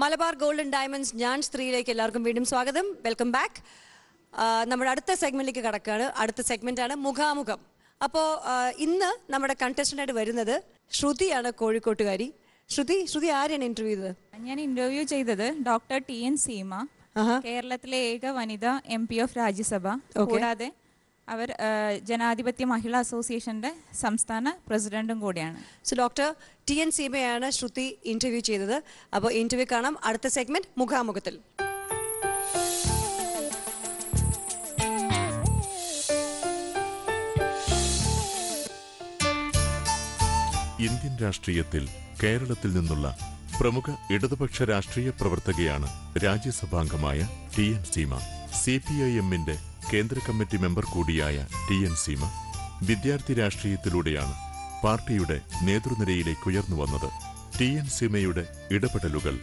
Malabar golden diamonds ഞാൻ സ്ത്രീയിലേക്ക് എല്ലാവർക്കും വീണ്ടും സ്വാഗതം. Welcome back. നമ്മുടെ അടുത്ത സെഗ്മെന്റിലേക്ക് കടക്കുകയാണ്. അടുത്ത സെഗ്മെന്റാണ് മുഖാമുഖം. അപ്പോൾ ഇന്ന് നമ്മുടെ കണ്ടസ്റ്റൻ്റായിട്ട് വരുന്നത് ശ്രുതിയാണ്, കോഴിക്കോട്ടുകാരി. ശ്രുതി ആരെയാണ് ഇന്റർവ്യൂ ചെയ്തത്? ഞാൻ ഇന്റർവ്യൂ ചെയ്തത് ഡോക്ടർ ടി.എൻ. സീമ, കേരളത്തിലെ ഏക വനിത MP ഓഫ് രാജ്യസഭ. കൂടാതെ അവർ ജനാധിപത്യ മഹിളാ അസോസിയേഷന്റെ സംസ്ഥാന പ്രസിഡന്റും കൂടിയാണ്. So doctor T N. സീമയാണ് ശ്രുതി ഇന്റർവ്യൂ ചെയ്തത്. അപ്പോൾ ഇന്റർവ്യൂ കാണാം. അടുത്ത സെഗ്മെന്റ് മുഖാമുഖത്തിൽ. ഇന്ത്യൻ രാഷ്ട്രീയത്തിൽ കേരളത്തിൽ നിന്നുള്ള പ്രമുഖ ഇടതുപക്ഷ രാഷ്ട്രീയ പ്രവർത്തകയാണ് രാജ്യസഭാംഗമായ ടി.എൻ. സീമ. CPIM-ന്റെ കേന്ദ്ര കമ്മിറ്റി മെമ്പർ കൂടിയായ ടി.എൻ. സീമ വിദ്യാർത്ഥി രാഷ്ട്രീയത്തിലൂടെയാണ് പാർട്ടിയുടെ നേതൃനിരയിലേക്ക് ഉയർന്നു വന്നത്. ടി.എൻ. സീമയുടെ ഇടപെടലുകൾ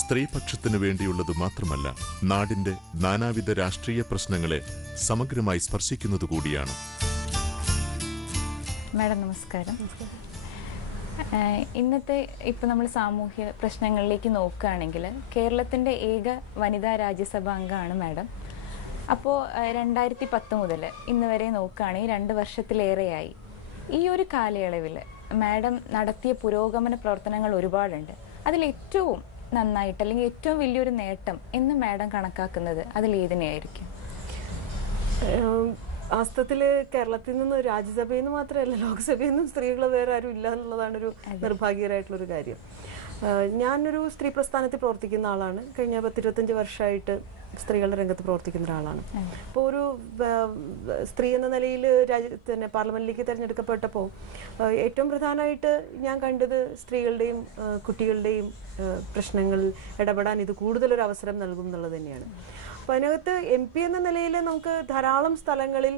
സ്ത്രീപക്ഷത്തിനു വേണ്ടിയുള്ളത് മാത്രമല്ല, നാടിന്റെ നാനാവിധ രാഷ്ട്രീയ പ്രശ്നങ്ങളെ സമഗ്രമായി സ്പർശിക്കുന്നതുകൂടിയാണ്. മാഡം നമസ്കാരം. ഇന്നത്തെ ഇപ്പം നമ്മൾ സാമൂഹ്യ പ്രശ്നങ്ങളിലേക്ക് നോക്കുകയാണെങ്കിൽ കേരളത്തിൻ്റെ ഏക വനിതാ രാജ്യസഭാ അംഗമാണ് മാഡം. അപ്പോൾ 2010 മുതൽ ഇന്ന് വരെ നോക്കുകയാണെങ്കിൽ 2 വർഷത്തിലേറെയായി. ഈ ഒരു കാലയളവിൽ മാഡം നടത്തിയ പുരോഗമന പ്രവർത്തനങ്ങൾ ഒരുപാടുണ്ട്. അതിലേറ്റവും നന്നായിട്ട് അല്ലെങ്കിൽ ഏറ്റവും വലിയൊരു നേട്ടം എന്ന് മാഡം കണക്കാക്കുന്നത് അതിലേതിനെയായിരിക്കും? വാസ്തവത്തില് കേരളത്തിൽ നിന്ന് രാജ്യസഭയിൽ നിന്ന് മാത്രമല്ല, ലോക്സഭയിൽ നിന്നും സ്ത്രീകൾ വേറെ ആരും ഇല്ല എന്നുള്ളതാണ് ഒരു നിർഭാഗ്യകരമായിട്ടുള്ളൊരു കാര്യം. ഞാനൊരു സ്ത്രീ പ്രസ്ഥാനത്തിൽ പ്രവർത്തിക്കുന്ന ആളാണ്. കഴിഞ്ഞ 10-25 വർഷമായിട്ട് സ്ത്രീകളുടെ രംഗത്ത് പ്രവർത്തിക്കുന്ന ഒരാളാണ്. അപ്പോൾ ഒരു സ്ത്രീ എന്ന നിലയിൽ തന്നെ പാർലമെന്റിലേക്ക് തിരഞ്ഞെടുക്കപ്പെട്ടപ്പോൾ ഏറ്റവും പ്രധാനമായിട്ട് ഞാൻ കണ്ടത് സ്ത്രീകളുടെയും കുട്ടികളുടെയും പ്രശ്നങ്ങളിൽ ഇടപെടാൻ ഇത് കൂടുതലൊരു അവസരം നൽകും എന്നുള്ളത് തന്നെയാണ്. അപ്പോൾ അതിനകത്ത് MP എന്ന നിലയിൽ നമുക്ക് ധാരാളം സ്ഥലങ്ങളിൽ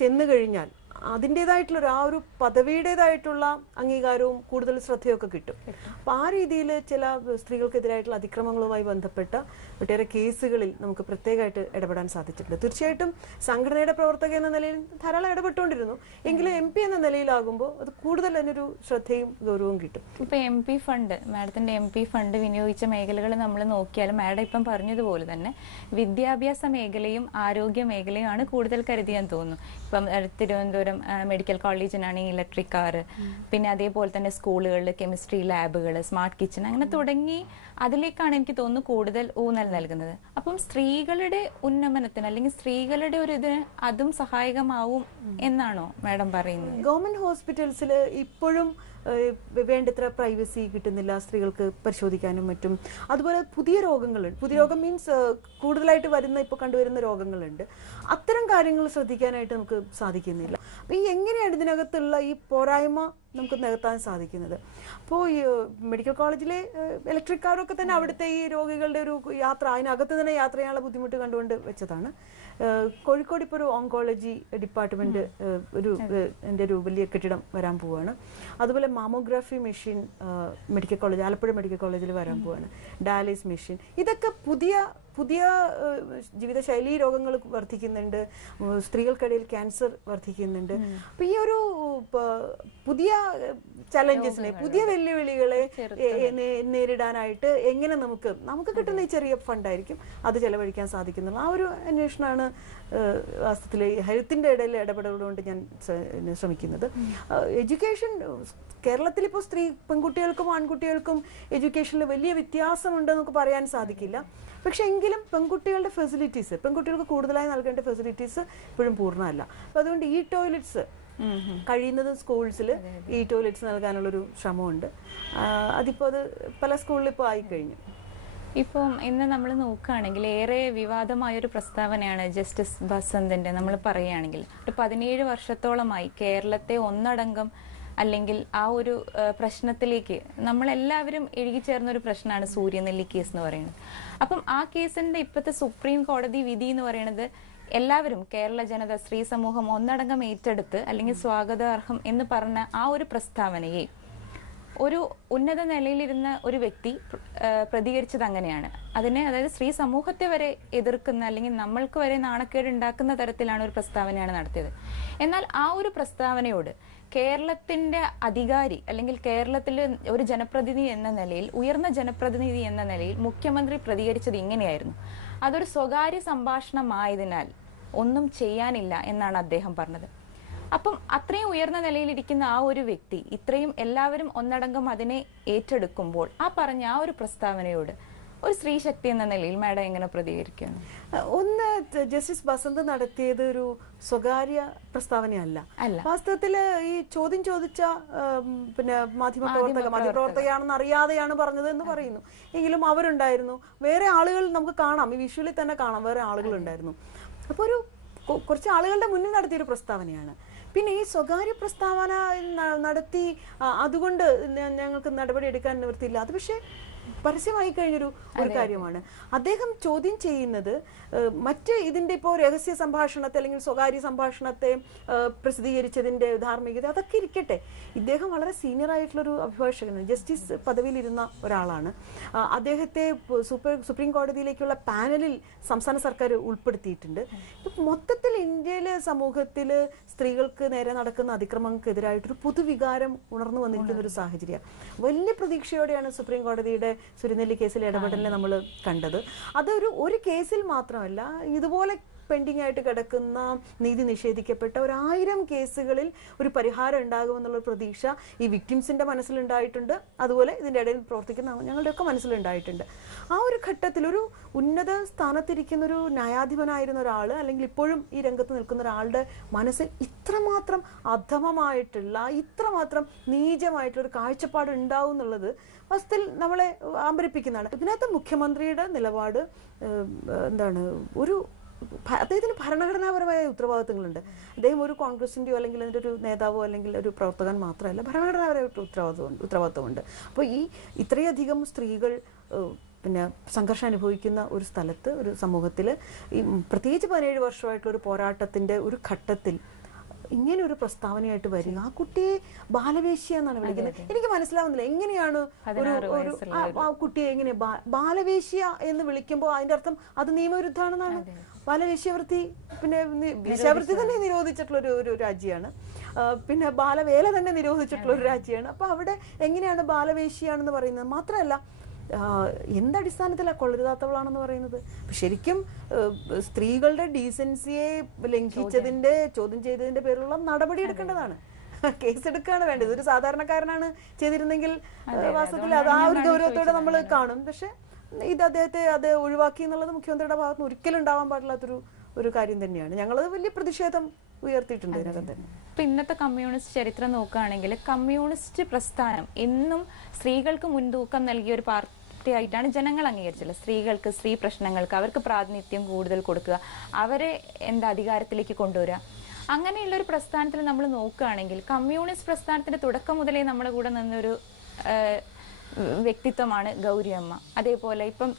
ചെന്നു കഴിഞ്ഞാൽ അതിൻ്റെതായിട്ടുള്ള ആ ഒരു പദവിയുടേതായിട്ടുള്ള അംഗീകാരവും കൂടുതൽ ശ്രദ്ധയൊക്കെ കിട്ടും. അപ്പോൾ ആ രീതിയിൽ ചില സ്ത്രീകൾക്കെതിരായിട്ടുള്ള അതിക്രമങ്ങളുമായി ബന്ധപ്പെട്ട ഒട്ടേറെ കേസുകളിൽ നമുക്ക് പ്രത്യേകമായിട്ട് ഇടപെടാൻ സാധിച്ചിട്ടുണ്ട്. തീർച്ചയായിട്ടും സംഘടനയുടെ പ്രവർത്തക എന്ന നിലയിൽ ധാരാളം ഇടപെട്ടുകൊണ്ടിരുന്നു. എങ്കിലും MP എന്ന നിലയിലാകുമ്പോൾ അത് കൂടുതൽ അതിനൊരു ശ്രദ്ധയും ഗൗരവവും കിട്ടും. ഇപ്പോൾ MP ഫണ്ട്, മാഡത്തിൻ്റെ MP ഫണ്ട് വിനിയോഗിച്ച മേഖലകൾ നമ്മൾ നോക്കിയാൽ മാഡം ഇപ്പം പറഞ്ഞതുപോലെ തന്നെ വിദ്യാഭ്യാസ മേഖലയും ആരോഗ്യ മേഖലയും ആണ് കൂടുതൽ കരുതിയെന്ന് തോന്നുന്നു. ഇപ്പം തിരുവനന്തപുരം മെഡിക്കൽ കോളേജിനാണെങ്കിൽ ഇലക്ട്രിക് കാർ, പിന്നെ അതേപോലെ തന്നെ സ്കൂളുകളിൽ കെമിസ്ട്രി ലാബുകൾ, സ്മാർട്ട് കിച്ചൺ, അങ്ങനെ തുടങ്ങി അതിലേക്കാണ് എനിക്ക് തോന്നുന്നു കൂടുതൽ ഊന്നൽ നൽകുന്നത്. അപ്പം സ്ത്രീകളുടെ ഉന്നമനത്തിന് അല്ലെങ്കിൽ സ്ത്രീകളുടെ ഒരു ഇതിന് അതും സഹായകമാവും എന്നാണോ മാഡം പറയുന്നത്? ഗവൺമെന്റ് ഹോസ്പിറ്റൽസിൽ ഇപ്പോഴും വേണ്ടത്ര പ്രൈവസി കിട്ടുന്നില്ല സ്ത്രീകൾക്ക് പരിശോധിക്കാനും മറ്റും. അതുപോലെ പുതിയ രോഗങ്ങളുണ്ട്. പുതിയ രോഗം മീൻസ് കൂടുതലായിട്ട് വരുന്ന ഇപ്പോൾ കണ്ടുവരുന്ന രോഗങ്ങളുണ്ട്. അത്തരം കാര്യങ്ങൾ ശ്രദ്ധിക്കാനായിട്ട് നമുക്ക് സാധിക്കുന്നില്ല. അപ്പോൾ ഈ എങ്ങനെയാണ് ഇതിനകത്തുള്ള ഈ പോരായ്മ നമുക്ക് നികത്താൻ സാധിക്കുന്നത്? അപ്പോൾ ഈ മെഡിക്കൽ കോളേജിലെ ഇലക്ട്രിക് കാറൊക്കെ തന്നെ അവിടുത്തെ ഈ രോഗികളുടെ ഒരു യാത്ര, അതിനകത്ത് തന്നെ യാത്ര ചെയ്യാനുള്ള ബുദ്ധിമുട്ട് കണ്ടുകൊണ്ട് വെച്ചതാണ്. കോഴിക്കോട് ഇപ്പോൾ ഒരു ഓങ്കോളജി ഡിപ്പാർട്ട്മെന്റ് ഒരു വലിയ കെട്ടിടം വരാൻ പോവുകയാണ്. അതുപോലെ mammography machine medical college, Alappuzha medical കോളേജിൽ വരാൻ പോവുകയാണ്. ഡയാലിസിസ് മെഷീൻ, ഇതൊക്കെ പുതിയ ജീവിതശൈലി രോഗങ്ങൾ വർദ്ധിക്കുന്നുണ്ട്. സ്ത്രീകൾക്കിടയിൽ ക്യാൻസർ വർദ്ധിക്കുന്നുണ്ട്. അപ്പൊ ഈ ഒരു പുതിയ ചലഞ്ചസിനെ, പുതിയ വെല്ലുവിളികളെ നേരിടാനായിട്ട് എങ്ങനെ നമുക്ക് കിട്ടുന്ന ഈ ചെറിയ ഫണ്ടായിരിക്കും അത് ചെലവഴിക്കാൻ സാധിക്കുന്നുള്ള ആ ഒരു അന്വേഷണമാണ് വാസ്തവത്തിൽ ഹെൽത്തിന്റെ ഇടയിൽ ഇടപെടലുകൊണ്ട് ഞാൻ ശ്രമിക്കുന്നത്. എഡ്യൂക്കേഷൻ കേരളത്തിൽ ഇപ്പോൾ പെൺകുട്ടികൾക്കും ആൺകുട്ടികൾക്കും എഡ്യൂക്കേഷനിൽ വലിയ വ്യത്യാസമുണ്ട് നമുക്ക് പറയാൻ സാധിക്കില്ല. പക്ഷെ എങ്കിലും പെൺകുട്ടികൾക്ക് കൂടുതലായി നൽകേണ്ട ഫെസിലിറ്റീസ് ഇപ്പോഴും പൂർണ്ണമല്ല. അപ്പൊ അതുകൊണ്ട് ഈ ടോയ്ലറ്റ്സ് കഴിയുന്നതും സ്കൂൾസിൽ ഈ ടോയ്ലറ്റ്സ് നൽകാനുള്ളൊരു ശ്രമമുണ്ട്. അതിപ്പോൾ അത് പല സ്കൂളിൽ ഇപ്പോൾ ആയിക്കഴിഞ്ഞു. ഇപ്പം ഇന്ന് നമ്മൾ നോക്കുകയാണെങ്കിൽ ഏറെ വിവാദമായൊരു പ്രസ്താവനയാണ് ജസ്റ്റിസ് ബസന്തിന്റെ. നമ്മൾ പറയുകയാണെങ്കിൽ ഒരു 17 വർഷത്തോളമായി കേരളത്തെ ഒന്നടങ്കം അല്ലെങ്കിൽ ആ ഒരു പ്രശ്നത്തിലേക്ക് നമ്മളെല്ലാവരും ഇഴുകിച്ചേർന്നൊരു പ്രശ്നമാണ് സൂര്യനെല്ലി കേസ് എന്ന് പറയുന്നത്. അപ്പം ആ കേസിന്റെ ഇപ്പോഴത്തെ സുപ്രീം കോടതി വിധി എന്ന് പറയുന്നത് എല്ലാവരും, കേരള ജനത, സ്ത്രീ സമൂഹം ഒന്നടങ്കം ഏറ്റെടുത്ത് അല്ലെങ്കിൽ സ്വാഗതാർഹം എന്ന് പറഞ്ഞ ആ ഒരു പ്രസ്താവനയെ ഒരു ഉന്നത നിലയിലിരുന്ന ഒരു വ്യക്തി പ്രതികരിച്ചത് അങ്ങനെയാണ്. അതിനെ, അതായത് സ്ത്രീ സമൂഹത്തെ വരെ എതിർക്കുന്ന അല്ലെങ്കിൽ നമ്മൾക്ക് വരെ നാണക്കേട് ഉണ്ടാക്കുന്ന തരത്തിലാണ് ഒരു പ്രസ്താവനയാണ് നടത്തിയത്. എന്നാൽ ആ ഒരു പ്രസ്താവനയോട് കേരളത്തിന്റെ അധികാരി അല്ലെങ്കിൽ കേരളത്തിലെ ഒരു ജനപ്രതിനിധി എന്ന നിലയിൽ, ഉയർന്ന ജനപ്രതിനിധി എന്ന നിലയിൽ മുഖ്യമന്ത്രി പ്രതികരിച്ചത് ഇങ്ങനെയായിരുന്നു: അതൊരു സ്വകാര്യ സംഭാഷണമായതിനാൽ ഒന്നും ചെയ്യാനില്ല എന്നാണ് അദ്ദേഹം പറഞ്ഞത്. അപ്പം അത്രയും ഉയർന്ന നിലയിലിരിക്കുന്ന ആ ഒരു വ്യക്തി ഇത്രയും എല്ലാവരും ഒന്നടങ്കം അതിനെ ഏറ്റെടുക്കുമ്പോൾ ആ പറഞ്ഞ ആ ഒരു പ്രസ്താവനയോട് ഒരു സ്ത്രീ ശക്തി എന്ന നിലയിൽ മാഡം എങ്ങനെ പ്രതികരിക്കുന്നു? ഒന്ന്, ജസ്റ്റിസ് ബസന്ത് നടത്തിയത് ഒരു സ്വകാര്യ പ്രസ്താവനയല്ല. വാസ്തവത്തില് ഈ ചോദ്യം ചോദിച്ച പിന്നെ മാധ്യമപ്രവർത്തകയാണെന്ന് അറിയാതെയാണ് പറഞ്ഞത് എന്ന് പറയുന്നു. എങ്കിലും അവരുണ്ടായിരുന്നു, വേറെ ആളുകൾ നമുക്ക് കാണാം, ഈ വിഷ്വലിൽ തന്നെ കാണാം, വേറെ ആളുകൾ ഉണ്ടായിരുന്നു. അപ്പൊ ഒരു കുറച്ച് ആളുകളുടെ മുന്നിൽ നടത്തിയൊരു പ്രസ്താവനയാണ്. പിന്നെ ഈ സ്വകാര്യ പ്രസ്താവന നടത്തി അതുകൊണ്ട് ഞങ്ങൾക്ക് നടപടി എടുക്കാൻ നിവൃത്തിയില്ല, അത് പക്ഷേ പരസ്യമായി കഴിഞ്ഞൊരു കാര്യമാണ്. അദ്ദേഹം ചോദ്യം ചെയ്യുന്നത് മറ്റ് ഇതിന്റെ ഇപ്പോൾ രഹസ്യ സംഭാഷണത്തെ അല്ലെങ്കിൽ സ്വകാര്യ സംഭാഷണത്തെ പ്രസിദ്ധീകരിച്ചതിന്റെ ധാർമ്മികത അതൊക്കെ ഇരിക്കട്ടെ, ഇദ്ദേഹം വളരെ സീനിയർ ആയിട്ടുള്ളൊരു അഭിഭാഷകനാണ്, ജസ്റ്റിസ് പദവിയിലിരുന്ന ഒരാളാണ്. അദ്ദേഹത്തെ സുപ്രീം കോടതിയിലേക്കുള്ള പാനലിൽ സംസ്ഥാന സർക്കാർ ഉൾപ്പെടുത്തിയിട്ടുണ്ട്. മൊത്തത്തിൽ ഇന്ത്യയിലെ സമൂഹത്തിൽ സ്ത്രീകൾക്ക് നേരെ നടക്കുന്ന അതിക്രമങ്ങൾക്കെതിരായിട്ടൊരു പൊതുവികാരം ഉണർന്നു വന്നിരിക്കുന്ന ഒരു സാഹചര്യം. വലിയ പ്രതീക്ഷയോടെയാണ് സുപ്രീം കോടതിയുടെ സുരനെല്ലി കേസിലെ ഇടപെടലിനെ നമ്മൾ കണ്ടത്. അതൊരു കേസിൽ മാത്രമല്ല, ഇതുപോലെ പെൻഡിങ് ആയിട്ട് കിടക്കുന്ന, നീതി നിഷേധിക്കപ്പെട്ട 1000 കേസുകളിൽ ഒരു പരിഹാരം ഉണ്ടാകുമെന്നുള്ള പ്രതീക്ഷ ഈ വിക്ടിംസിന്റെ മനസ്സിലുണ്ടായിട്ടുണ്ട്, അതുപോലെ ഇതിന്റെ ഇടയിൽ പ്രവർത്തിക്കുന്ന ഞങ്ങളുടെയൊക്കെ മനസ്സിലുണ്ടായിട്ടുണ്ട്. ആ ഒരു ഘട്ടത്തിൽ ഒരു ഉന്നത സ്ഥാനത്തിരിക്കുന്ന ഒരു ന്യായാധിപനായിരുന്ന ഒരാൾ, അല്ലെങ്കിൽ ഇപ്പോഴും ഈ രംഗത്ത് നിൽക്കുന്ന ഒരാളുടെ മനസ്സിൽ ഇത്രമാത്രം അധമമായിട്ടുള്ള, ഇത്രമാത്രം നീചമായിട്ടുള്ള ഒരു കാഴ്ചപ്പാട് ഉണ്ടാവും എന്നുള്ളത് വസ്തുത്തിൽ നമ്മളെ അമ്പരിപ്പിക്കുന്നതാണ്. ഇതിനകത്ത് മുഖ്യമന്ത്രിയുടെ നിലപാട് എന്താണ്, അദ്ദേഹത്തിന് ഭരണഘടനാപരമായ ഉത്തരവാദിത്തങ്ങളുണ്ട്. അദ്ദേഹം ഒരു കോൺഗ്രസിന്റെയോ അല്ലെങ്കിൽ അതിൻ്റെ ഒരു നേതാവോ അല്ലെങ്കിൽ ഒരു പ്രവർത്തകൻ മാത്രമല്ല, ഭരണഘടനാപരമായ ഉത്തരവാദിത്തമുണ്ട്. അപ്പോൾ ഇത്രയധികം സ്ത്രീകൾ പിന്നെ സംഘർഷം അനുഭവിക്കുന്ന ഒരു സ്ഥലത്ത്, ഒരു സമൂഹത്തിൽ, ഈ പ്രത്യേകിച്ച് 17 വർഷമായിട്ടുള്ള ഒരു പോരാട്ടത്തിന്റെ ഒരു ഘട്ടത്തിൽ ഇങ്ങനെ ഒരു പ്രസ്താവനയായിട്ട് വരിക, ആ കുട്ടിയെ ബാലവേശ്യ എന്നാണ് വിളിക്കുന്നത്. എനിക്ക് മനസ്സിലാവുന്നില്ല, എങ്ങനെയാണ് ആ കുട്ടിയെ എങ്ങനെ ബാലവേശ്യ എന്ന് വിളിക്കുമ്പോൾ അതിന്റെ അർത്ഥം അത് നിയമവിരുദ്ധാണെന്നാണ്. ബാലവേശ്യവൃത്തി, പിന്നെ വേശ്യാവൃത്തി തന്നെ നിരോധിച്ചിട്ടുള്ള ഒരു രാജ്യമാണ്, പിന്നെ ബാലവേല തന്നെ നിരോധിച്ചിട്ടുള്ള ഒരു രാജ്യമാണ്. അപ്പൊ അവിടെ എങ്ങനെയാണ് ബാലവേശ്യാണെന്ന് പറയുന്നത്? മാത്രമല്ല, എന്തടിസ്ഥാനത്തിലാണ് കൊള്ളരുതാത്തവളാണെന്ന് പറയുന്നത്? ശരിക്കും സ്ത്രീകളുടെ ഡീസൻസിയെ ലംഘിച്ചതിന്റെ, ചോദ്യം ചെയ്തതിന്റെ പേരിലുള്ള നടപടി എടുക്കേണ്ടതാണ്, കേസെടുക്കുകയാണ് വേണ്ടത്. ഒരു സാധാരണക്കാരനാണ് ചെയ്തിരുന്നെങ്കിൽ വാസ്തവത്തിൽ അത് ആ ഒരു ഗൗരവത്തോടെ നമ്മൾ കാണും. പക്ഷെ ഇത് അദ്ദേഹത്തെ അത് ഒഴിവാക്കി എന്നുള്ളത് മുഖ്യമന്ത്രിയുടെ ഭാഗത്ത് ഒരിക്കലും ഉണ്ടാവാൻ പാടില്ലാത്തൊരു കാര്യം തന്നെയാണ്. ഞങ്ങളത് വലിയ പ്രതിഷേധം ഉയർത്തിയിട്ടുണ്ട് ഇതിനകം തന്നെ. ഇപ്പൊ ഇന്നത്തെ കമ്മ്യൂണിസ്റ്റ് ചരിത്രം നോക്കുകയാണെങ്കിൽ കമ്മ്യൂണിസ്റ്റ് പ്രസ്ഥാനം എന്നും സ്ത്രീകൾക്ക് മുൻതൂക്കം നൽകിയ ഒരു പാർട്ടിയായിട്ടാണ് ജനങ്ങൾ അംഗീകരിച്ചത്. സ്ത്രീകൾക്ക്, സ്ത്രീ പ്രശ്നങ്ങൾക്ക് അവർക്ക് പ്രാതിനിധ്യം കൂടുതൽ കൊടുക്കുക, അവരെ അധികാരത്തിലേക്ക് കൊണ്ടുവരിക. അങ്ങനെയുള്ള ഒരു പ്രസ്ഥാനത്തിൽ നമ്മൾ നോക്കുകയാണെങ്കിൽ കമ്മ്യൂണിസ്റ്റ് പ്രസ്ഥാനത്തിന്റെ തുടക്കം മുതലേ നമ്മുടെ കൂടെ നിന്നൊരു വ്യക്തിത്വമാണ് ഗൗരിയമ്മ. അതേപോലെ ഇപ്പം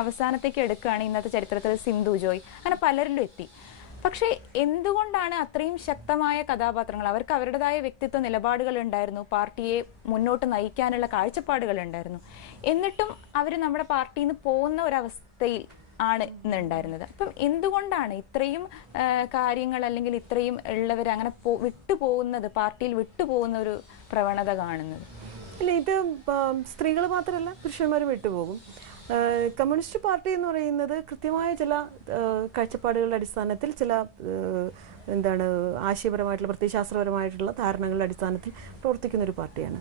അവസാനത്തേക്ക് എടുക്കുകയാണ് ഇന്നത്തെ ചരിത്രത്തിൽ സിന്ധു ജോയ്, അങ്ങനെ പലരിലും എത്തി. പക്ഷെ എന്തുകൊണ്ടാണ് അത്രയും ശക്തമായ കഥാപാത്രങ്ങൾ, അവർക്ക് അവരുടേതായ വ്യക്തിത്വ നിലപാടുകൾ ഉണ്ടായിരുന്നു, പാർട്ടിയെ മുന്നോട്ട് നയിക്കാനുള്ള കാഴ്ചപ്പാടുകൾ ഉണ്ടായിരുന്നു, എന്നിട്ടും അവർ നമ്മുടെ പാർട്ടിയിൽ നിന്ന് പോകുന്ന ഒരവസ്ഥയിൽ ആണ് ഇന്നുണ്ടായിരുന്നത്. അപ്പം എന്തുകൊണ്ടാണ് ഇത്രയും കാര്യങ്ങൾ അല്ലെങ്കിൽ ഇത്രയും ഉള്ളവർ അങ്ങനെ വിട്ടുപോകുന്നത്, പാർട്ടിയിൽ വിട്ടുപോകുന്ന ഒരു പ്രവണത കാണുന്നത്? ഇല്ല, ഇത് സ്ത്രീകൾ മാത്രമല്ല പുരുഷന്മാരും വിട്ടുപോകും. കമ്മ്യൂണിസ്റ്റ് പാർട്ടി എന്ന് പറയുന്നത് കൃത്യമായ ചില കാഴ്ചപ്പാടുകളുടെ അടിസ്ഥാനത്തിൽ, ചില ആശയപരമായിട്ടുള്ള, പ്രത്യയശാസ്ത്രപരമായിട്ടുള്ള ധാരണകളുടെ അടിസ്ഥാനത്തിൽ പ്രവർത്തിക്കുന്ന ഒരു പാർട്ടിയാണ്.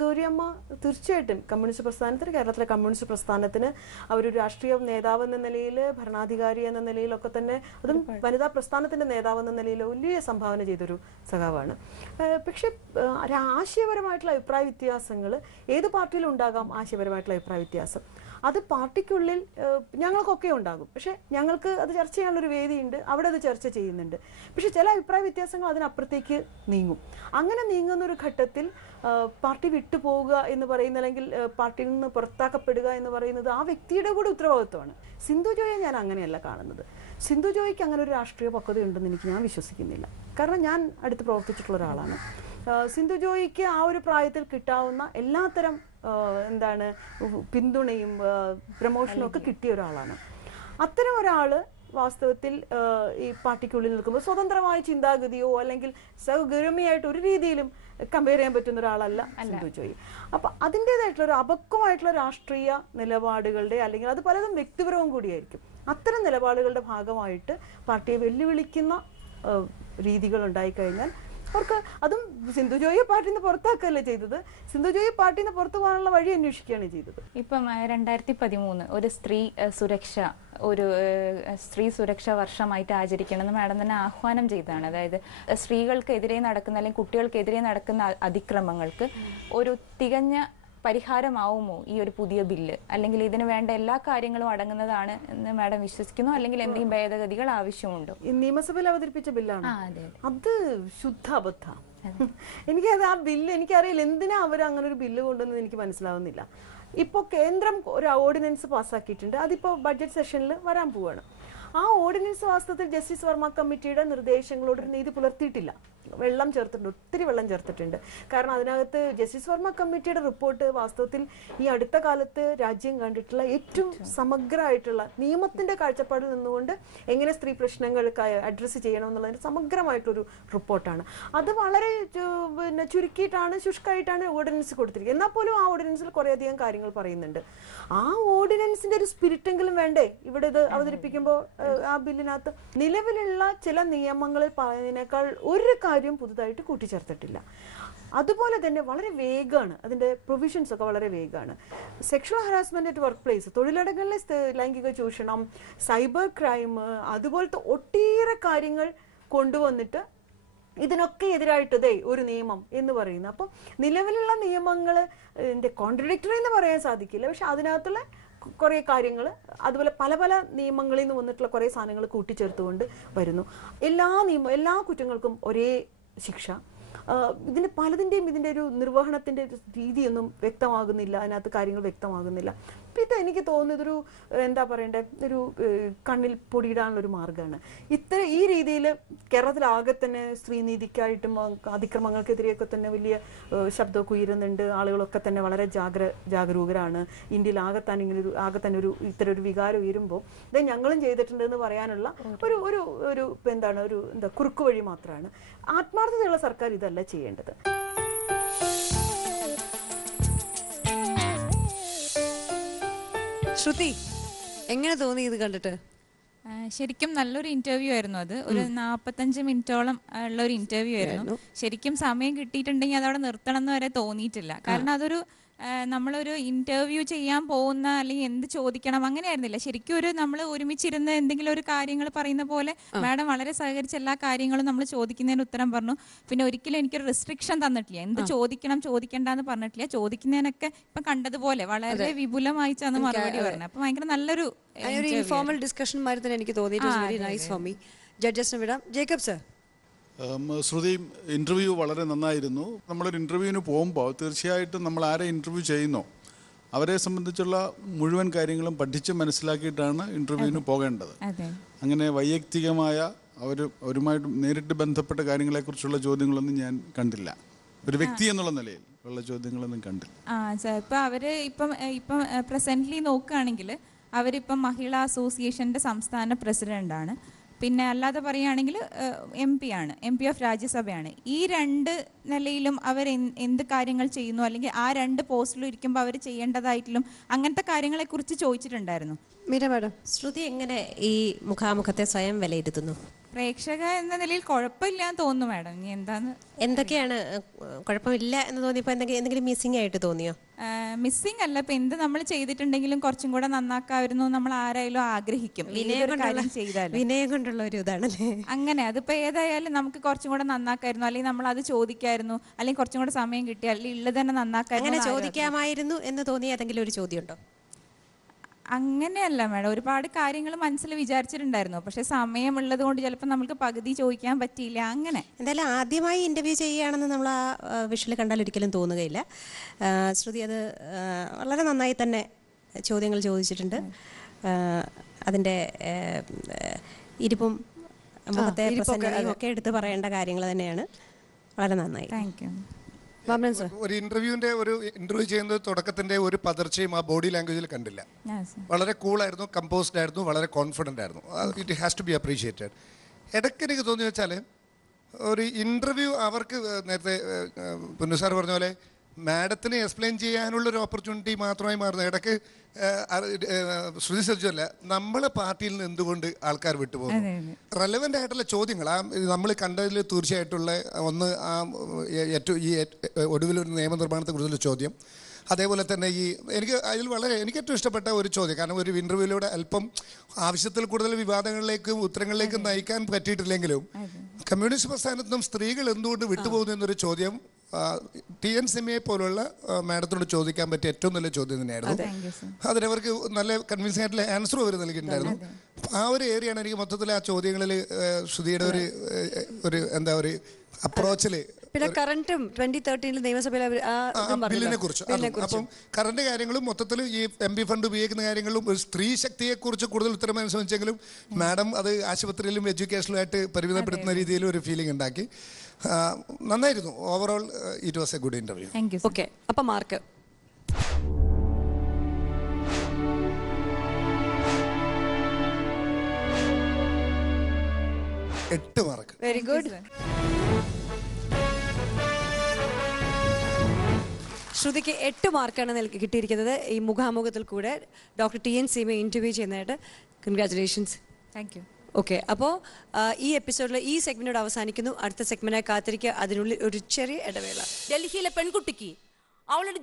ഗൗരിയമ്മ തീർച്ചയായിട്ടും കമ്മ്യൂണിസ്റ്റ് പ്രസ്ഥാനത്തിന്, കേരളത്തിലെ കമ്മ്യൂണിസ്റ്റ് പ്രസ്ഥാനത്തിന് അവരൊരു രാഷ്ട്രീയ നേതാവ് എന്ന നിലയിൽ, ഭരണാധികാരി എന്ന നിലയിലൊക്കെ തന്നെ, അതും വനിതാ പ്രസ്ഥാനത്തിന്റെ നേതാവ് എന്ന നിലയിൽ വലിയ സംഭാവന ചെയ്തൊരു സഖാവാണ്. പക്ഷെ ആശയപരമായിട്ടുള്ള അഭിപ്രായ വ്യത്യാസങ്ങൾ ഏത് പാർട്ടിയിലും ഉണ്ടാകാം. ആശയപരമായിട്ടുള്ള അഭിപ്രായ വ്യത്യാസം അത് പാർട്ടിക്കുള്ളിൽ ഞങ്ങൾക്കൊക്കെ ഉണ്ടാകും. പക്ഷെ ഞങ്ങൾക്ക് അത് ചർച്ച ചെയ്യാനുള്ളൊരു വേദിയുണ്ട്, അവിടെ അത് ചർച്ച ചെയ്യുന്നുണ്ട്. പക്ഷെ ചില അഭിപ്രായ വ്യത്യാസങ്ങൾ അതിനപ്പുറത്തേക്ക് നീങ്ങും. അങ്ങനെ നീങ്ങുന്ന ഒരു ഘട്ടത്തിൽ പാർട്ടി വിട്ടുപോവുക എന്ന് പറയുന്ന, അല്ലെങ്കിൽ പാർട്ടിയിൽ നിന്ന് പുറത്താക്കപ്പെടുക എന്ന് പറയുന്നത് ആ വ്യക്തിയുടെ കൂടെ ഉത്തരവാദിത്വമാണ്. സിന്ധു ജോയെ ഞാൻ അങ്ങനെയല്ല കാണുന്നത്. സിന്ധു ജോയ്ക്ക് അങ്ങനെ ഒരു രാഷ്ട്രീയ പക്വത ഉണ്ടെന്ന് ഞാൻ വിശ്വസിക്കുന്നില്ല. കാരണം ഞാൻ അടുത്ത് പ്രവർത്തിച്ചിട്ടുള്ള ഒരാളാണ്. സിന്ധു ജോയിക്ക് ആ ഒരു പ്രായത്തിൽ കിട്ടാവുന്ന എല്ലാത്തരം പിന്തുണയും പ്രമോഷനും ഒക്കെ കിട്ടിയ ഒരാളാണ്. അത്തരം ഒരാള് വാസ്തവത്തിൽ ഈ പാർട്ടിക്കുള്ളിൽ നിൽക്കുമ്പോൾ സ്വതന്ത്രമായ ചിന്താഗതിയോ അല്ലെങ്കിൽ സൗകര്യമായിട്ട് ഒരു രീതിയിലും കമ്പയർ ചെയ്യാൻ പറ്റുന്ന ഒരാളല്ല സിന്ധു ജോയി. അപ്പൊ അതിൻ്റെതായിട്ടുള്ള ഒരു അപക്വമായിട്ടുള്ള രാഷ്ട്രീയ നിലപാടുകളുടെ അല്ലെങ്കിൽ അത് പലതും വ്യക്തിപരവും കൂടിയായിരിക്കും. അത്തരം നിലപാടുകളുടെ ഭാഗമായിട്ട് പാർട്ടിയെ വെല്ലുവിളിക്കുന്ന രീതികൾ ഉണ്ടായിക്കഴിഞ്ഞാൽ അവർക്ക്, അതും സിന്ധു ജോയിയെ പാർട്ടിയിൽ നിന്ന് പുറത്താക്കുകയല്ലേ ചെയ്തത്, സിന്ധു ജോയി പാർട്ടിയിൽ നിന്ന് പുറത്തു പോകാനുള്ള വഴി അന്വേഷിക്കുകയാണ് ചെയ്തത്. ഇപ്പം 2013 ഒരു സ്ത്രീ സുരക്ഷ വർഷമായിട്ട് ആചരിക്കണമെന്ന് മാഡം തന്നെ ആഹ്വാനം ചെയ്തതാണ്. അതായത് സ്ത്രീകൾക്കെതിരെ നടക്കുന്ന അല്ലെങ്കിൽ കുട്ടികൾക്കെതിരെ നടക്കുന്ന അതിക്രമങ്ങൾക്ക് ഒരു തികഞ്ഞ പരിഹാരമാവുമോ ഈ ഒരു പുതിയ ബില്ല്, അല്ലെങ്കിൽ ഇതിന് വേണ്ട എല്ലാ കാര്യങ്ങളും അടങ്ങുന്നതാണ് എന്ന് മാഡം വിശ്വസിക്കുന്നു, അല്ലെങ്കിൽ എന്തെങ്കിലും ഭേദഗതികൾ ആവശ്യമുണ്ടോ? ഈ നിയമസഭയിൽ അവതരിപ്പിച്ച ബില്ലാണ് അത് ശുദ്ധ അബദ്ധ. എനിക്കത് ആ ബില്ല് എനിക്കറിയില്ല എന്തിനാ അവർ അങ്ങനെ ഒരു ബില്ല് കൊണ്ടുവന്നത് എനിക്ക് മനസ്സിലാവുന്നില്ല. ഇപ്പോൾ കേന്ദ്രം ഒരു ഓർഡിനൻസ് പാസ്സാക്കിയിട്ടുണ്ട്, അതിപ്പോൾ ബഡ്ജറ്റ് സെഷനിൽ വരാൻ പോവാണ്. ആ ഓർഡിനൻസ് വാസ്തവത്തിൽ ജസ്റ്റിസ് വർമ്മ കമ്മിറ്റിയുടെ നിർദ്ദേശങ്ങളോട് ഒരു നീതി പുലർത്തിയിട്ടില്ല. വെള്ളം ചേർത്തിട്ടുണ്ട്, ഒത്തിരി വെള്ളം ചേർത്തിട്ടുണ്ട്. കാരണം അതിനകത്ത് ജസ്റ്റിസ് വർമ്മ കമ്മിറ്റിയുടെ റിപ്പോർട്ട് വാസ്തവത്തിൽ ഈ അടുത്ത കാലത്ത് രാജ്യം കണ്ടിട്ടുള്ള ഏറ്റവും സമഗ്രമായിട്ടുള്ള നിയമത്തിന്റെ കാഴ്ചപ്പാടിൽ നിന്നുകൊണ്ട് എങ്ങനെ സ്ത്രീ പ്രശ്നങ്ങൾക്ക് അഡ്രസ്സ് ചെയ്യണം എന്നുള്ളതിന്റെ സമഗ്രമായിട്ടൊരു റിപ്പോർട്ടാണ്. അത് വളരെ ചുരുക്കിയിട്ടാണ്, ശുഷ്കായിട്ടാണ് ഓർഡിനൻസ് കൊടുത്തിരിക്കുന്നത്. എന്നാൽ പോലും ആ ഓർഡിനൻസിൽ കുറേയധികം കാര്യങ്ങൾ പറയുന്നുണ്ട്. ആ ഓർഡിനൻസിന്റെ ഒരു സ്പിരിറ്റെങ്കിലും വേണ്ടേ ഇവിടെ ഇത് അവതരിപ്പിക്കുമ്പോൾ ആ ബില്ലിനകത്ത്? നിലവിലുള്ള ചില നിയമങ്ങളിൽ പറയുന്നതിനേക്കാൾ ഒരു കാര്യം പുതുതായിട്ട് കൂട്ടിച്ചേർത്തിട്ടില്ല. അതുപോലെ തന്നെ വളരെ വേഗമാണ് അതിന്റെ പ്രൊവിഷൻസ് ഒക്കെ, വളരെ വേഗമാണ്. Sexual harassment at workplace, തൊഴിലിടങ്ങളിലെ ലൈംഗിക ചൂഷണം, സൈബർ ക്രൈം, അതുപോലത്തെ ഒട്ടേറെ കാര്യങ്ങൾ കൊണ്ടുവന്നിട്ട് ഇതിനൊക്കെ എതിരായിട്ട് ഒരു നിയമം എന്ന് പറയുന്നത്. അപ്പം നിലവിലുള്ള നിയമങ്ങൾ കോൺട്രഡിക്ടറി എന്ന് പറയാൻ സാധിക്കില്ല, പക്ഷെ അതിനകത്തുള്ള കുറേ കാര്യങ്ങൾ, അതുപോലെ പല പല നിയമങ്ങളിൽ നിന്ന് വന്നിട്ടുള്ള കുറേ സാധനങ്ങൾ കൂട്ടിച്ചേർത്തുകൊണ്ട് വരുന്നു. എല്ലാ കുറ്റങ്ങൾക്കും ഒരേ ശിക്ഷ. ഇതിന് പലതിൻ്റെയും ഇതിൻ്റെ ഒരു നിർവഹണത്തിൻ്റെ രീതിയൊന്നും വ്യക്തമാകുന്നില്ല, അതിനകത്ത് കാര്യങ്ങൾ വ്യക്തമാകുന്നില്ല. അപ്പം ഇത് എനിക്ക് തോന്നുന്നത് ഇതൊരു എന്താ പറയണ്ടേ, ഒരു കണ്ണിൽ പൊടിയിടാനുള്ളൊരു മാർഗ്ഗമാണ്. ഈ രീതിയിൽ കേരളത്തിലാകെ തന്നെ സ്ത്രീനീതിക്കായിട്ടും അതിക്രമങ്ങൾക്കെതിരെയൊക്കെ തന്നെ വലിയ ശബ്ദമൊക്കെ ഉയരുന്നുണ്ട്. ആളുകളൊക്കെ തന്നെ വളരെ ജാഗരൂകരാണ്. ഇന്ത്യയിൽ ആകെ തന്നെ ഒരു ഇത്തരം ഒരു വികാരം ഉയരുമ്പോൾ ഇത് ഞങ്ങളും ചെയ്തിട്ടുണ്ട് എന്ന് പറയാനുള്ള ഒരു കുറുക്കു വഴി മാത്രമാണ്. ആത്മാർത്ഥതയുള്ള സർക്കാർ ഇതല്ല ചെയ്യേണ്ടത്. ശ്രുതി, എങ്ങനെ തോന്നി ഇത് കണ്ടിട്ട്? ശരിക്കും നല്ലൊരു ഇന്റർവ്യൂ ആയിരുന്നു. അത് ഒരു 45 മിനിറ്റോളം ഉള്ള ഒരു ഇന്റർവ്യൂ ആയിരുന്നു. ശരിക്കും സമയം കിട്ടിയിട്ടുണ്ടെങ്കിൽ അതവിടെ നിർത്തണം എന്ന് വരെ തോന്നിയിട്ടില്ല. കാരണം അതൊരു നമ്മളൊരു ഇന്റർവ്യൂ ചെയ്യാൻ പോകുന്ന അല്ലെങ്കിൽ എന്ത് ചോദിക്കണം അങ്ങനെയായിരുന്നില്ല. ശരിക്കും നമ്മൾ ഒരുമിച്ചിരുന്ന് എന്തെങ്കിലും ഒരു കാര്യങ്ങൾ പറയുന്ന പോലെ മാഡം വളരെ സഹകരിച്ച എല്ലാ കാര്യങ്ങളും നമ്മൾ ചോദിക്കുന്നതിന് ഉത്തരം പറഞ്ഞു. പിന്നെ ഒരിക്കലും എനിക്കൊരു റെസ്ട്രിക്ഷൻ തന്നിട്ടില്ല, എന്ത് ചോദിക്കണം ചോദിക്കണ്ടെന്ന് പറഞ്ഞിട്ടില്ല. ചോദിക്കുന്നതിനൊക്കെ ഇപ്പൊ കണ്ടതുപോലെ വളരെ വിപുലമായിട്ടാണ് മറുപടി പറഞ്ഞത്. അപ്പൊ ഭയങ്കര നല്ലൊരു ഇൻഫോർമൽ ഡിസ്കഷൻ മാതിരി തന്നെ എനിക്ക് തോന്നി. ജഡ്ജസിന് വിടാം. Jacob sir. ശ്രുതി, ഇൻ്റർവ്യൂ വളരെ നന്നായിരുന്നു. നമ്മളൊരു ഇൻ്റർവ്യൂവിന് പോകുമ്പോൾ തീർച്ചയായിട്ടും നമ്മൾ ആരെ ഇൻ്റർവ്യൂ ചെയ്യുന്നോ അവരെ സംബന്ധിച്ചുള്ള മുഴുവൻ കാര്യങ്ങളും പഠിച്ച് മനസ്സിലാക്കിയിട്ടാണ് ഇൻ്റർവ്യൂവിന് പോകേണ്ടത്. അങ്ങനെ വൈയക്തികമായ അവരുമായിട്ട് നേരിട്ട് ബന്ധപ്പെട്ട കാര്യങ്ങളെക്കുറിച്ചുള്ള ചോദ്യങ്ങളൊന്നും ഞാൻ കണ്ടില്ല. ഒരു വ്യക്തി എന്നുള്ള നിലയിൽ ഉള്ള ചോദ്യങ്ങളൊന്നും കണ്ടില്ല. ഇപ്പം അവര് ഇപ്പം പ്രസന്റ്ലി നോക്കുകയാണെങ്കിൽ അവരിപ്പം മഹിളാ അസോസിയേഷൻ്റെ സംസ്ഥാന പ്രസിഡന്റാണ്. പിന്നെ അല്ലാതെ പറയുകയാണെങ്കിൽ എം പി ഓഫ് രാജ്യസഭയാണ്. ഈ രണ്ട് നിലയിലും അവർ എന്ത് കാര്യങ്ങൾ ചെയ്യുന്നു, അല്ലെങ്കിൽ ആ രണ്ട് പോസ്റ്റിലും ഇരിക്കുമ്പോൾ അവർ ചെയ്യേണ്ടതായിട്ടും അങ്ങനത്തെ കാര്യങ്ങളെക്കുറിച്ച് ചോദിച്ചിട്ടുണ്ടായിരുന്നു. മീര മാഡം, ശ്രുതി എങ്ങനെ ഈ മുഖാമുഖത്തെ സ്വയം വിലയിരുത്തുന്നു? പ്രേക്ഷക എന്ന നിലയിൽ കുഴപ്പമില്ല എന്ന് തോന്നുന്നു മാഡം. ഇനി എന്തൊക്കെയാണ് കുഴപ്പമില്ല എന്ന് തോന്നിയപ്പോൾ എന്തെങ്കിലും മിസ്സിംഗ് ആയിട്ട് തോന്നിയോ? മിസ്സിംഗ് അല്ല, ഇപ്പൊ എന്ത് നമ്മൾ ചെയ്തിട്ടുണ്ടെങ്കിലും കുറച്ചും കൂടെ നന്നാക്കാമായിരുന്നു നമ്മൾ ആരായാലും ആഗ്രഹിക്കും. വിനയം കൊണ്ടുള്ള ഒരു ഇതാണല്ലേ അങ്ങനെ. അതിപ്പോ ഏതായാലും നമുക്ക് കുറച്ചും കൂടെ നന്നാക്കായിരുന്നു, അല്ലെങ്കിൽ നമ്മൾ അത് ചോദിക്കായിരുന്നു, അല്ലെങ്കിൽ കുറച്ചും കൂടെ സമയം കിട്ടിയ, അല്ലെങ്കിൽ ഉള്ളത് തന്നെ നന്നാക്കായിരുന്നു. അങ്ങനെ ചോദിക്കാമായിരുന്നു എന്ന് തോന്നിയ ഏതെങ്കിലും ഒരു ചോദ്യം ഉണ്ടോ? അങ്ങനെയല്ല മാഡം, ഒരുപാട് കാര്യങ്ങൾ മനസ്സിൽ വിചാരിച്ചിട്ടുണ്ടായിരുന്നു, പക്ഷെ സമയമുള്ളത് കൊണ്ട് ചിലപ്പോൾ നമുക്ക് പകുതി ചോദിക്കാൻ പറ്റിയില്ല. അങ്ങനെ എന്തായാലും ആദ്യമായി ഇൻ്റർവ്യൂ ചെയ്യുകയാണെന്ന് നമ്മൾ ആ വിഷ്വൽ കണ്ടാൽ ഒരിക്കലും തോന്നുകയില്ല. ശ്രുതി അത് വളരെ നന്നായി തന്നെ ചോദ്യങ്ങൾ ചോദിച്ചിട്ടുണ്ട്. അതിൻ്റെ ഇരിപ്പും മുഖത്തെ പ്രസംഗവും ഒക്കെ എടുത്ത് പറയേണ്ട കാര്യങ്ങൾ തന്നെയാണ്. വളരെ നന്നായി. Thank you. വാമനൻ സർ. ഒരു ഇന്റർവ്യൂ ചെയ്യുന്നത് തുടക്കത്തിന്റെ ഒരു പതർച്ചയും ആ ബോഡി ലാംഗ്വേജിൽ കണ്ടില്ല. വളരെ കൂളായിരുന്നു, കമ്പോസ്ഡ് ആയിരുന്നു, വളരെ കോൺഫിഡൻ്റ് ആയിരുന്നു. It has to be appreciated. ഇടയ്ക്ക് എനിക്ക് തോന്നി വെച്ചാൽ ഒരു ഇൻ്റർവ്യൂ അവർക്ക് നേരത്തെ പുന്നു സാർ പറഞ്ഞ പോലെ മാഡത്തിന് എക്സ്പ്ലെയിൻ ചെയ്യാനുള്ളൊരു ഓപ്പർച്യൂണിറ്റി മാത്രമായി മാറുന്നത്. ഇടയ്ക്ക് ശ്രുതി ശ്രദ്ധിച്ചല്ല, നമ്മളെ പാർട്ടിയിൽ നിന്ന് എന്തുകൊണ്ട് ആൾക്കാർ വിട്ടുപോകുന്നു, റെലവൻ്റ് ആയിട്ടുള്ള ചോദ്യങ്ങൾ നമ്മൾ കണ്ടതിൽ തീർച്ചയായിട്ടുള്ള ഒന്ന് ഏറ്റവും ഈ ഒടുവിലൊരു നിയമനിർമ്മാണത്തെക്കുറിച്ചുള്ള ചോദ്യം. അതേപോലെ തന്നെ എനിക്ക് ഏറ്റവും ഇഷ്ടപ്പെട്ട ഒരു ചോദ്യം, കാരണം ഒരു ഇൻ്റർവ്യൂവിലൂടെ അല്പം ആവശ്യത്തിൽ കൂടുതൽ വിവാദങ്ങളിലേക്കും ഉത്തരങ്ങളിലേക്കും നയിക്കാൻ പറ്റിയിട്ടില്ലെങ്കിലും കമ്മ്യൂണിസ്റ്റ് പ്രസ്ഥാനത്തിനും സ്ത്രീകൾ എന്തുകൊണ്ട് വിട്ടുപോകുന്നു എന്നൊരു ചോദ്യം TN സിമയെ പോലുള്ള മാഡത്തിനോട് ചോദിക്കാൻ പറ്റിയ ഏറ്റവും നല്ല ചോദ്യം തന്നെയായിരുന്നു. അതിനവർക്ക് നല്ല കൺവിൻസിംഗ് ആയിട്ടുള്ള ആൻസറും അവർ നൽകിയിട്ടുണ്ടായിരുന്നു. ആ ഒരു ഏരിയയാണ് എനിക്ക് മൊത്തത്തിൽ ആ ചോദ്യങ്ങളിൽ ശ്രുതിയുടെ ഒരു എന്താ ഒരു അപ്രോച്ചില്. പിന്നെ കറന്റും 2013 നിയമസഭയിൽ ബില്ലിനെ കുറിച്ച്, അപ്പം കറണ്ട് കാര്യങ്ങളും മൊത്തത്തിൽ ഈ MP ഫണ്ട് ഉപയോഗിക്കുന്ന കാര്യങ്ങളും ഒരു സ്ത്രീ ശക്തിയെ കുറിച്ച് കൂടുതൽ ഉത്തരം ശ്രമിച്ചെങ്കിലും മാഡം അത് ആശുപത്രിയിലും എഡ്യൂക്കേഷനിലുമായിട്ട് പരിമിതപ്പെടുത്തുന്ന രീതിയിൽ ഒരു ഫീലിംഗ് ഉണ്ടാക്കി. നന്നായിരുന്നു. Overall it was A good interview. Okay, അപ്പൊ മാർക്ക് 8 മാർക്ക്. Very good. ശ്രുതിക്ക് 8 മാർക്കാണ് കിട്ടിയിരിക്കുന്നത് ഈ മുഖാമുഖത്തിൽ കൂടെ ഡോക്ടർ TN സീമ ഇന്റർവ്യൂ ചെയ്യുന്നതായിട്ട്. കൺഗ്രാറ്റുലേഷൻസ്. Thank you. ഓക്കെ, അപ്പോൾ ഈ എപ്പിസോഡിൽ ഈ സെഗ്മെന്റോട് അവസാനിക്കുന്നു. അടുത്ത സെഗ്മെന്റായി കാത്തിരിക്കുക. അതിനുള്ളിൽ ഒരു ചെറിയ ഇടവേള. ഡൽഹിയിലെ പെൺകുട്ടിക്ക് അവളുടെ